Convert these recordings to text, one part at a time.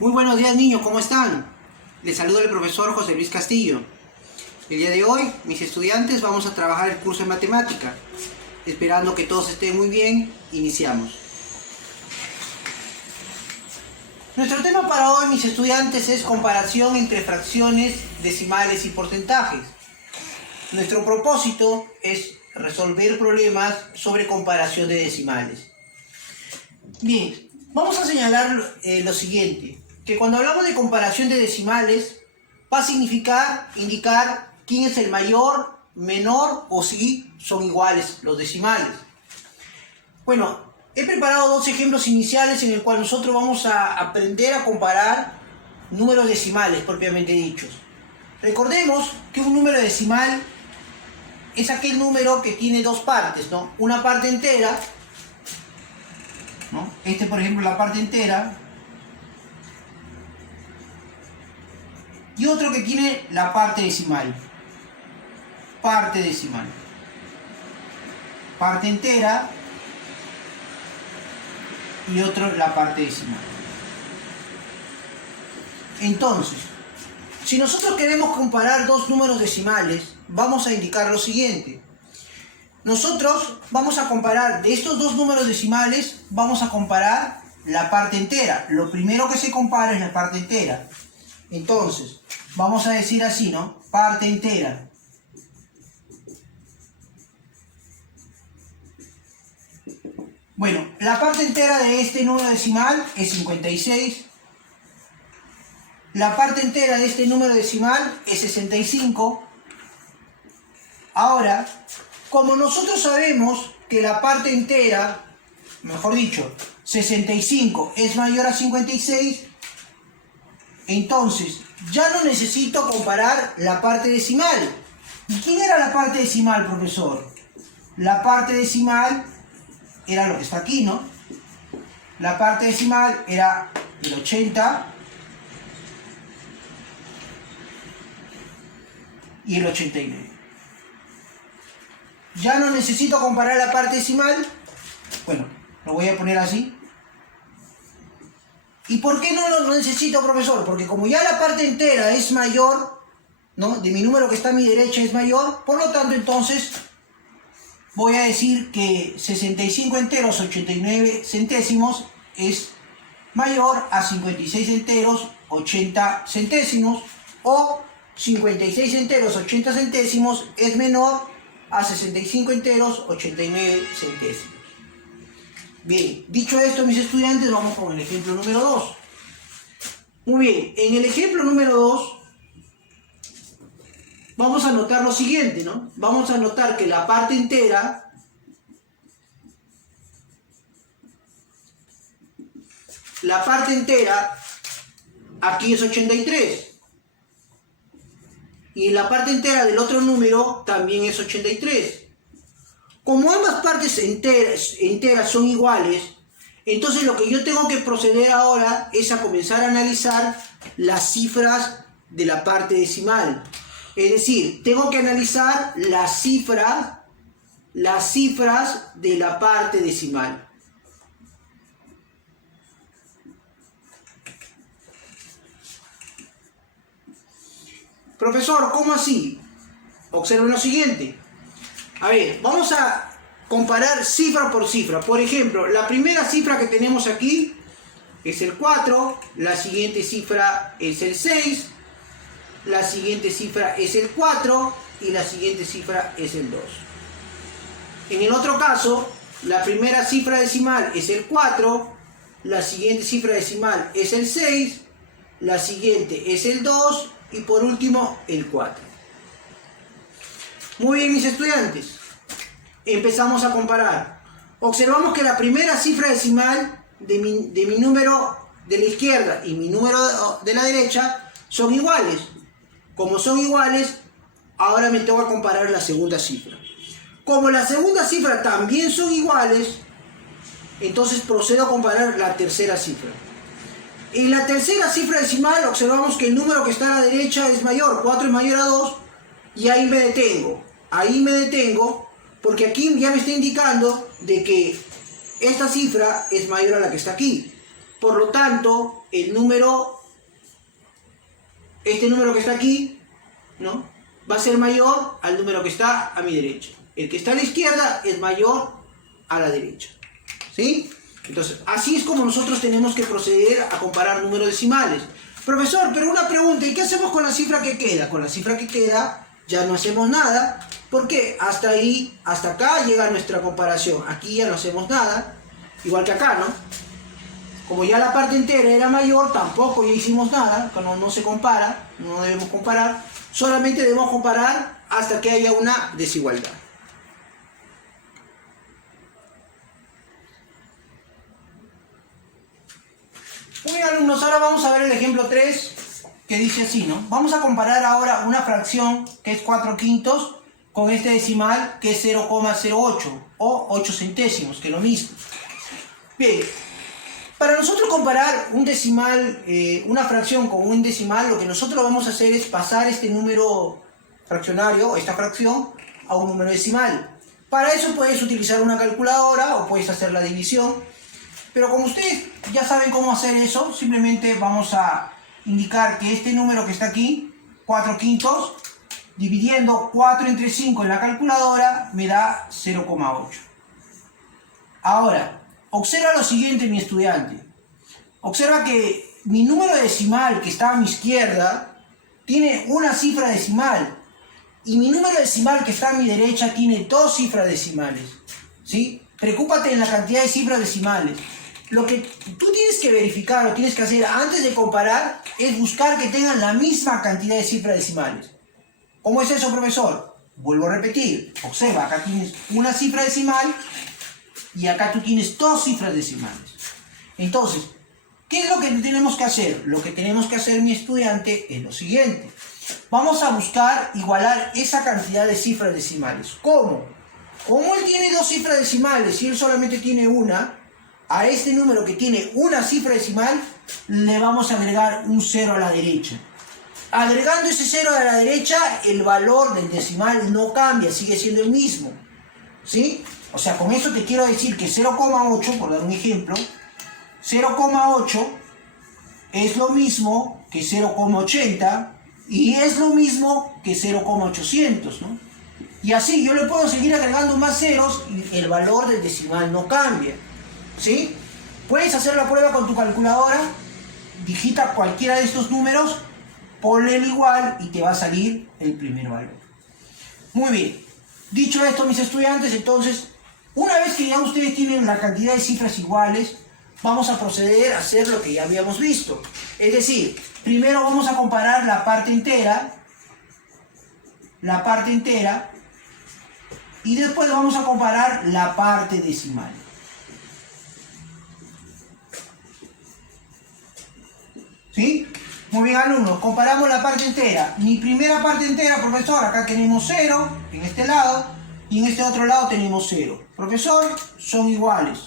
Muy buenos días, niños, ¿cómo están? Les saluda el profesor José Luis Castillo. El día de hoy, mis estudiantes, vamos a trabajar el curso de matemática. Esperando que todos estén muy bien, iniciamos. Nuestro tema para hoy, mis estudiantes, es comparación entre fracciones, decimales y porcentajes. Nuestro propósito es resolver problemas sobre comparación de decimales. Bien, vamos a señalar lo siguiente, que cuando hablamos de comparación de decimales, va a significar indicar quién es el mayor, menor o si son iguales los decimales. Bueno, he preparado dos ejemplos iniciales en el cual nosotros vamos a aprender a comparar números decimales propiamente dichos. Recordemos que un número decimal es aquel número que tiene dos partes, ¿no? Una parte entera, ¿no? Por ejemplo, la parte entera. Y otro que tiene la parte decimal. Parte decimal. Parte entera. Y otro la parte decimal. Entonces, si nosotros queremos comparar dos números decimales, vamos a indicar lo siguiente. Nosotros vamos a comparar de estos dos números decimales, vamos a comparar la parte entera. Lo primero que se compara es la parte entera. Entonces, vamos a decir así, ¿no? Parte entera. Bueno, la parte entera de este número decimal es 56. La parte entera de este número decimal es 65. Ahora, como nosotros sabemos que la parte entera, mejor dicho, 65 es mayor a 56, entonces ya no necesito comparar la parte decimal. ¿Y quién era la parte decimal, profesor? La parte decimal era lo que está aquí, ¿no? La parte decimal era el 80 y el 89. Ya no necesito comparar la parte decimal. Bueno, lo voy a poner así. ¿Y por qué no lo necesito, profesor? Porque como ya la parte entera es mayor, ¿no? De mi número que está a mi derecha es mayor, por lo tanto entonces voy a decir que 65 enteros 89 centésimos es mayor a 56 enteros 80 centésimos o 56 enteros 80 centésimos es menor a 65 enteros 89 centésimos. Bien, dicho esto, mis estudiantes, vamos con el ejemplo número 2. Muy bien, en el ejemplo número 2 vamos a notar lo siguiente, ¿no? Vamos a notar que la parte entera aquí es 83. Y la parte entera del otro número también es 83. Como ambas partes enteras son iguales, entonces lo que yo tengo que proceder ahora es a comenzar a analizar las cifras de la parte decimal. Es decir, tengo que analizar las cifras de la parte decimal. Profesor, ¿cómo así? Observen lo siguiente. A ver, vamos a comparar cifra por cifra. Por ejemplo, la primera cifra que tenemos aquí es el 4, la siguiente cifra es el 6, la siguiente cifra es el 4 y la siguiente cifra es el 2. En el otro caso, la primera cifra decimal es el 4, la siguiente cifra decimal es el 6, la siguiente es el 2 y por último el 4. Muy bien, mis estudiantes, empezamos a comparar. Observamos que la primera cifra decimal de mi número de la izquierda y mi número de la derecha son iguales. Como son iguales, ahora me tengo que comparar la segunda cifra. Como la segunda cifra también son iguales, entonces procedo a comparar la tercera cifra. En la tercera cifra decimal observamos que el número que está a la derecha es mayor, 4 es mayor a 2, y ahí me detengo. Ahí me detengo porque aquí ya me está indicando de que esta cifra es mayor a la que está aquí. Por lo tanto, el número, este número que está aquí, ¿no?, va a ser mayor al número que está a mi derecha. El que está a la izquierda es mayor a la derecha. ¿Sí? Entonces, así es como nosotros tenemos que proceder a comparar números decimales. Profesor, pero una pregunta, ¿y qué hacemos con la cifra que queda? Con la cifra que queda ya no hacemos nada, porque hasta ahí, hasta acá llega nuestra comparación. Aquí ya no hacemos nada, igual que acá, ¿no? Como ya la parte entera era mayor, tampoco ya hicimos nada, no se compara, no debemos comparar, solamente debemos comparar hasta que haya una desigualdad. Muy bien, alumnos, ahora vamos a ver el ejemplo 3, que dice así, ¿no? Vamos a comparar ahora una fracción que es 4/5 con este decimal que es 0,08 o 8 centésimos, que es lo mismo. Bien, para nosotros comparar un decimal, una fracción con un decimal, lo que nosotros vamos a hacer es pasar este número fraccionario, esta fracción, a un número decimal. Para eso puedes utilizar una calculadora o puedes hacer la división. Pero como ustedes ya saben cómo hacer eso, simplemente vamos a indicar que este número que está aquí, 4/5, dividiendo 4 entre 5 en la calculadora, me da 0,8. Ahora, observa lo siguiente, mi estudiante. Observa que mi número decimal que está a mi izquierda tiene una cifra decimal. Y mi número decimal que está a mi derecha tiene 2 cifras decimales. ¿Sí? Preocúpate en la cantidad de cifras decimales. Lo que tú tienes que verificar o tienes que hacer antes de comparar es buscar que tengan la misma cantidad de cifras decimales. ¿Cómo es eso, profesor? Vuelvo a repetir. Observa, acá tienes una cifra decimal y acá tú tienes 2 cifras decimales. Entonces, ¿qué es lo que tenemos que hacer? Lo que tenemos que hacer, mi estudiante, es lo siguiente. Vamos a buscar igualar esa cantidad de cifras decimales. ¿Cómo? Como él tiene 2 cifras decimales y él solamente tiene una, a este número que tiene una cifra decimal le vamos a agregar un 0 a la derecha. Agregando ese 0 a la derecha, el valor del decimal no cambia, sigue siendo el mismo. ¿Sí? O sea, con eso te quiero decir que 0,8, por dar un ejemplo, 0,8 es lo mismo que 0,80 y es lo mismo que 0,800, ¿no? Y así yo le puedo seguir agregando más ceros y el valor del decimal no cambia. ¿Sí? Puedes hacer la prueba con tu calculadora, digita cualquiera de estos números, ponle el igual y te va a salir el primer valor. Muy bien. Dicho esto, mis estudiantes, entonces, una vez que ya ustedes tienen la cantidad de cifras iguales, vamos a proceder a hacer lo que ya habíamos visto. Es decir, primero vamos a comparar la parte entera, y después vamos a comparar la parte decimal. ¿Sí? Muy bien, alumnos, comparamos la parte entera. Mi primera parte entera, profesor, acá tenemos 0 en este lado y en este otro lado tenemos 0. Profesor, son iguales.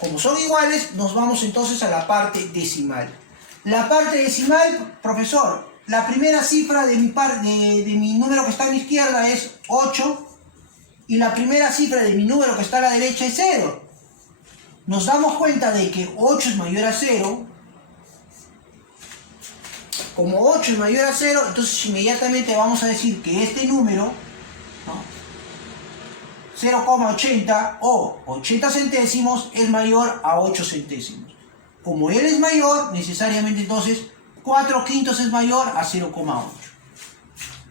Como son iguales, nos vamos entonces a la parte decimal. La parte decimal, profesor, la primera cifra de mi número que está a mi izquierda es 8 y la primera cifra de mi número que está a la derecha es 0. Nos damos cuenta de que 8 es mayor a 0. Como 8 es mayor a 0, entonces inmediatamente vamos a decir que este número, ¿no?, 0,80 o 80 centésimos es mayor a 8 centésimos. Como él es mayor, necesariamente entonces 4/5 es mayor a 0,8.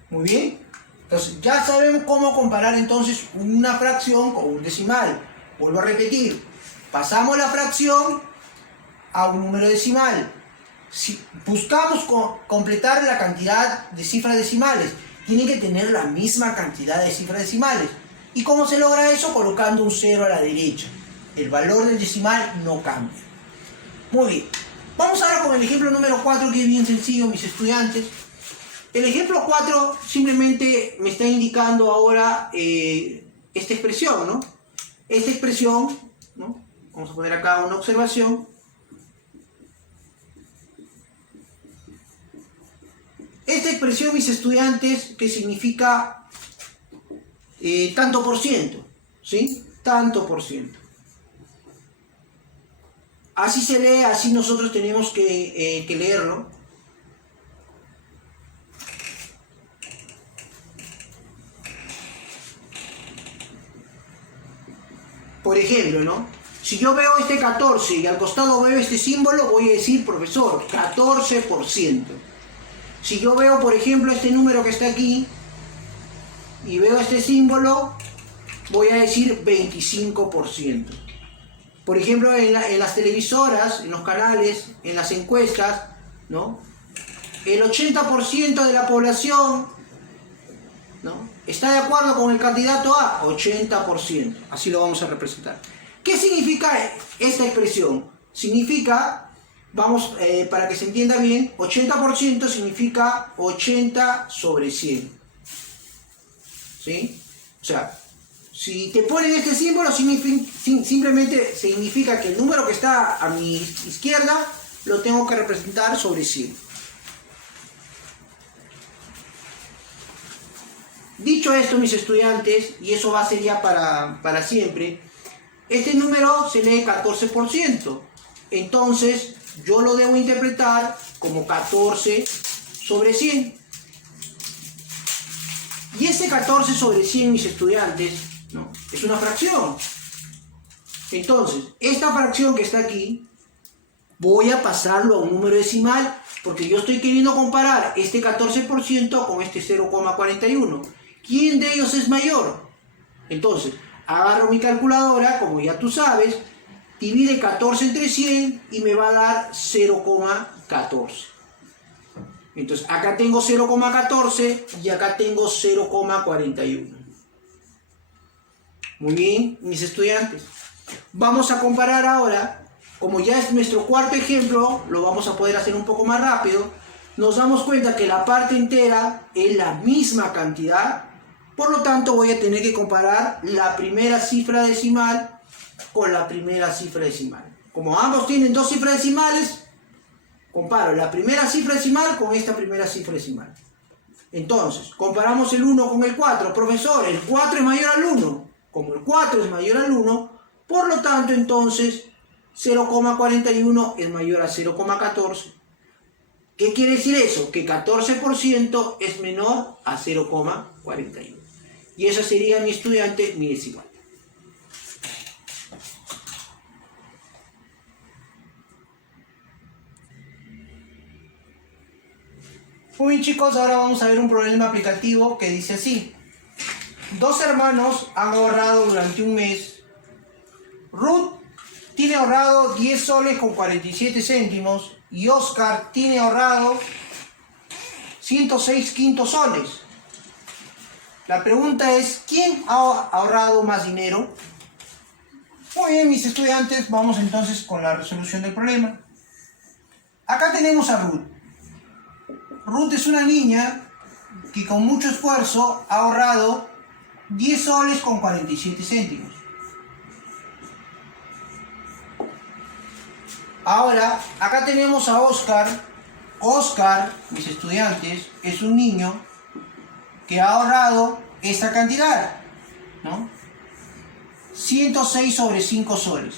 Muy bien. Entonces ya sabemos cómo comparar entonces una fracción con un decimal. Vuelvo a repetir. Pasamos la fracción a un número decimal. Si buscamos completar la cantidad de cifras decimales, tienen que tener la misma cantidad de cifras decimales. ¿Y cómo se logra eso? Colocando un 0 a la derecha. El valor del decimal no cambia. Muy bien. Vamos ahora con el ejemplo número 4, que es bien sencillo, mis estudiantes. El ejemplo 4 simplemente me está indicando ahora esta expresión, ¿no? Esta expresión, ¿no? Vamos a poner acá una observación. Esta expresión, mis estudiantes, que significa tanto por ciento, ¿sí? Tanto por ciento. Así se lee, así nosotros tenemos que leerlo. Por ejemplo, ¿no? Si yo veo este 14 y al costado veo este símbolo, voy a decir, profesor, 14%. Si yo veo, por ejemplo, este número que está aquí y veo este símbolo, voy a decir 25%. Por ejemplo, en las televisoras, en los canales, en las encuestas, ¿no? El 80% de la población, ¿no?, está de acuerdo con el candidato A, 80%. Así lo vamos a representar. ¿Qué significa esta expresión? Significa, vamos, para que se entienda bien, 80% significa 80 sobre 100. ¿Sí? O sea, si te ponen este símbolo, simplemente significa que el número que está a mi izquierda lo tengo que representar sobre 100. Dicho esto, mis estudiantes, y eso va a ser ya para siempre, este número se lee 14%. Entonces, yo lo debo interpretar como 14 sobre 100. Y este 14 sobre 100, mis estudiantes, ¿no?, es una fracción. Entonces, esta fracción que está aquí, voy a pasarlo a un número decimal, porque yo estoy queriendo comparar este 14% con este 0,41. ¿Quién de ellos es mayor? Entonces, agarro mi calculadora, como ya tú sabes, divide 14 entre 100 y me va a dar 0,14. Entonces, acá tengo 0,14 y acá tengo 0,41. Muy bien, mis estudiantes. Vamos a comparar ahora, como ya es nuestro cuarto ejemplo, lo vamos a poder hacer un poco más rápido. Nos damos cuenta que la parte entera es la misma cantidad. Por lo tanto, voy a tener que comparar la primera cifra decimal con la primera cifra decimal. Como ambos tienen dos cifras decimales, comparo la primera cifra decimal con esta primera cifra decimal. Entonces, comparamos el 1 con el 4. Profesor, el 4 es mayor al 1. Como el 4 es mayor al 1, por lo tanto, entonces, 0,41 es mayor a 0,14. ¿Qué quiere decir eso? Que 14% es menor a 0,41. Y esa sería, mi estudiante, mi decimal. Muy bien, chicos, ahora vamos a ver un problema aplicativo que dice así. Dos hermanos han ahorrado durante un mes. Ruth tiene ahorrado 10 soles con 47 céntimos y Oscar tiene ahorrado 106 quintos soles. La pregunta es, ¿quién ha ahorrado más dinero? Muy bien, mis estudiantes, vamos entonces con la resolución del problema. Acá tenemos a Ruth. Ruth es una niña que con mucho esfuerzo ha ahorrado 10 soles con 47 céntimos. Ahora, acá tenemos a Oscar. Oscar, mis estudiantes, es un niño que ha ahorrado esta cantidad, ¿no? 106 sobre 5 soles.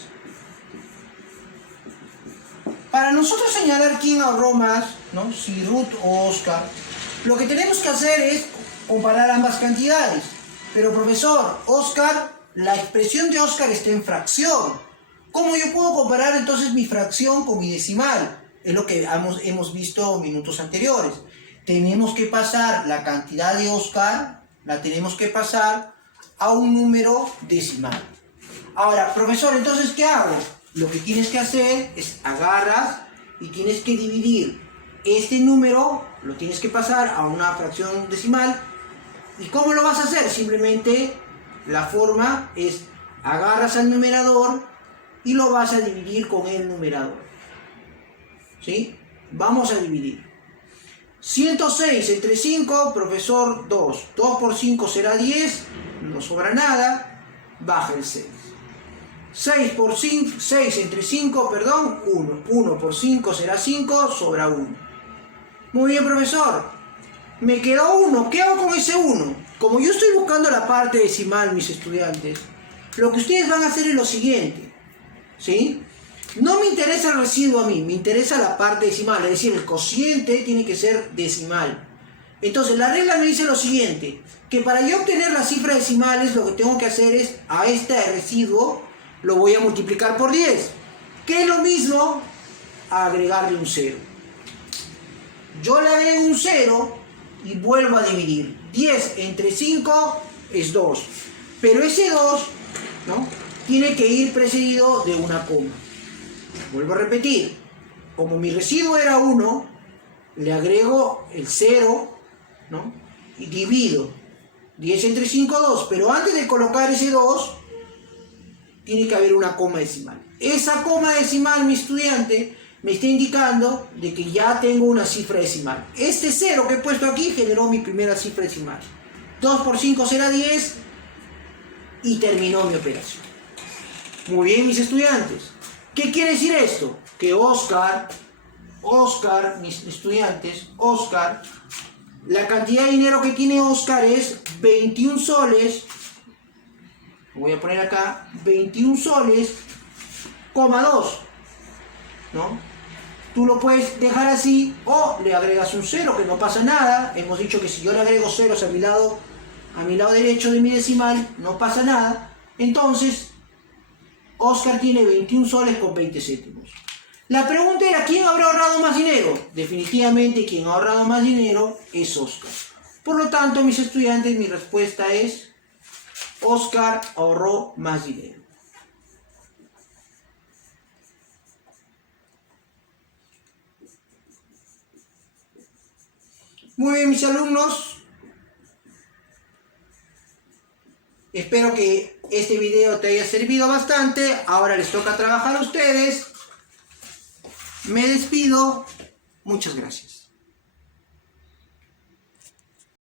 Para nosotros señalar quién ahorró más, ¿no?, si Ruth o Oscar, lo que tenemos que hacer es comparar ambas cantidades. Pero profesor, Oscar, la expresión de Oscar está en fracción. ¿Cómo yo puedo comparar entonces mi fracción con mi decimal? Es lo que hemos visto minutos anteriores. Tenemos que pasar la cantidad de Oscar, la tenemos que pasar a un número decimal. Ahora, profesor, entonces, ¿qué hago? Lo que tienes que hacer es agarras y tienes que dividir este número, lo tienes que pasar a una fracción decimal. ¿Y cómo lo vas a hacer? Simplemente la forma es agarras al numerador y lo vas a dividir con el numerador. ¿Sí? Vamos a dividir. 106 entre 5, profesor, 2. 2 por 5 será 10, no sobra nada, baja el 6. 6 por 5, 6 entre 5, perdón, 1. 1 por 5 será 5, sobra 1. Muy bien, profesor. Me quedó 1. ¿Qué hago con ese 1? Como yo estoy buscando la parte decimal, mis estudiantes, lo que ustedes van a hacer es lo siguiente. ¿Sí? No me interesa interesa el residuo a mí, me interesa la parte decimal, es decir, el cociente tiene que ser decimal. Entonces la regla me dice lo siguiente, que para yo obtener las cifras decimales lo que tengo que hacer es a este residuo lo voy a multiplicar por 10, que es lo mismo a agregarle un 0. Yo le agrego un 0 y vuelvo a dividir. 10 entre 5 es 2, pero ese 2, ¿no?, tiene que ir precedido de una coma. Vuelvo a repetir, como mi residuo era 1, le agrego el 0, ¿no?, y divido. 10 entre 5, 2, pero antes de colocar ese 2, tiene que haber una coma decimal. Esa coma decimal, mi estudiante, me está indicando de que ya tengo una cifra decimal. Este 0 que he puesto aquí generó mi primera cifra decimal. 2 por 5 será 10 y terminó mi operación. Muy bien, mis estudiantes. ¿Qué quiere decir esto? Que Oscar, mis estudiantes, Oscar, la cantidad de dinero que tiene Oscar es 21 soles, voy a poner acá, 21 soles, coma 2, ¿no? Tú lo puedes dejar así o le agregas un 0, que no pasa nada. Hemos dicho que si yo le agrego ceros a mi lado derecho de mi decimal, no pasa nada. Entonces, Oscar tiene 21 soles con 20 céntimos. La pregunta era, ¿quién habrá ahorrado más dinero? Definitivamente quien ha ahorrado más dinero es Oscar. Por lo tanto, mis estudiantes, mi respuesta es Oscar ahorró más dinero. Muy bien, mis alumnos. Espero que este video te haya servido bastante. Ahora les toca trabajar a ustedes. Me despido. Muchas gracias.